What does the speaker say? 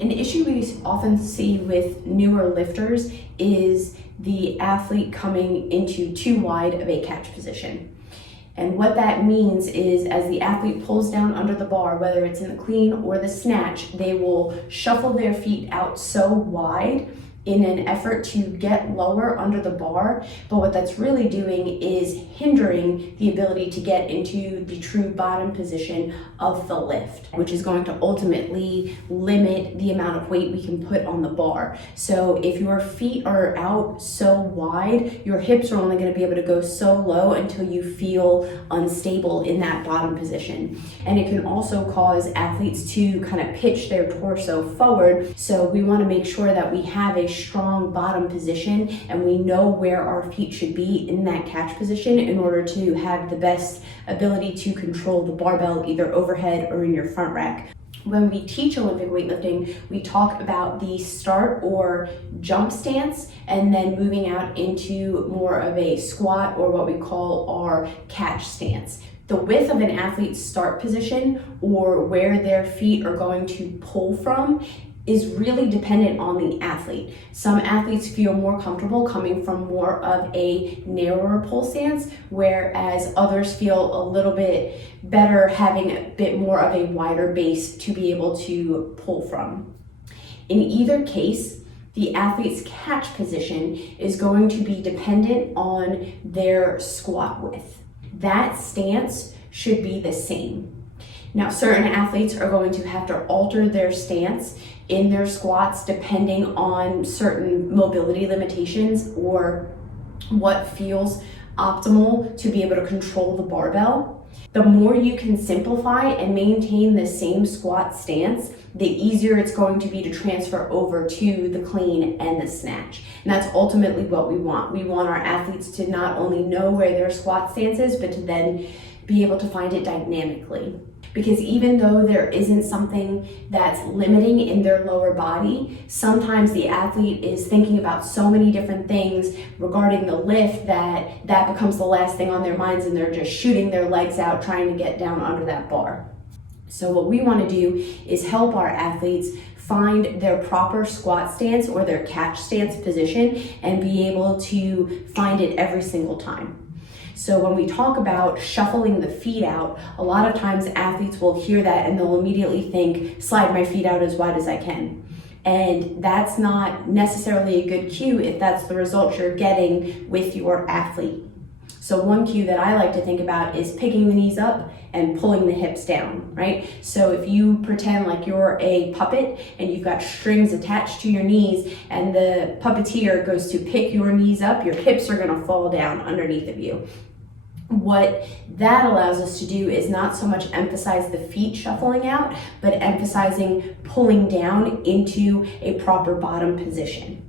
An issue we often see with newer lifters is the athlete coming into too wide of a catch position. And what that means is as the athlete pulls down under the bar, whether it's in the clean or the snatch, they will shuffle their feet out so wide in an effort to get lower under the bar, but what that's really doing is hindering the ability to get into the true bottom position of the lift, which is going to ultimately limit the amount of weight we can put on the bar. So if your feet are out so wide, your hips are only going to be able to go so low until you feel unstable in that bottom position. And it can also cause athletes to kind of pitch their torso forward. So we want to make sure that we have a strong bottom position and we know where our feet should be in that catch position in order to have the best ability to control the barbell either overhead or in your front rack. When we teach Olympic weightlifting, we talk about the start or jump stance and then moving out into more of a squat or what we call our catch stance. The width of an athlete's start position or where their feet are going to pull from is really dependent on the athlete. Some athletes feel more comfortable coming from more of a narrower pull stance, whereas others feel a little bit better having a bit more of a wider base to be able to pull from. In either case, the athlete's catch position is going to be dependent on their squat width. That stance should be the same. Now, certain athletes are going to have to alter their stance in their squats depending on certain mobility limitations or what feels optimal to be able to control the barbell. The more you can simplify and maintain the same squat stance, the easier it's going to be to transfer over to the clean and the snatch. And that's ultimately what we want. We want our athletes to not only know where their squat stance is, but to then be able to find it dynamically. Because even though there isn't something that's limiting in their lower body, sometimes the athlete is thinking about so many different things regarding the lift that becomes the last thing on their minds and they're just shooting their legs out trying to get down under that bar. So what we want to do is help our athletes find their proper squat stance or their catch stance position and be able to find it every single time. So when we talk about shuffling the feet out, a lot of times athletes will hear that and they'll immediately think, slide my feet out as wide as I can. And that's not necessarily a good cue if that's the result you're getting with your athlete. So one cue that I like to think about is picking the knees up and pulling the hips down, right? So if you pretend like you're a puppet and you've got strings attached to your knees and the puppeteer goes to pick your knees up, your hips are gonna fall down underneath of you. What that allows us to do is not so much emphasize the feet shuffling out, but emphasizing pulling down into a proper bottom position.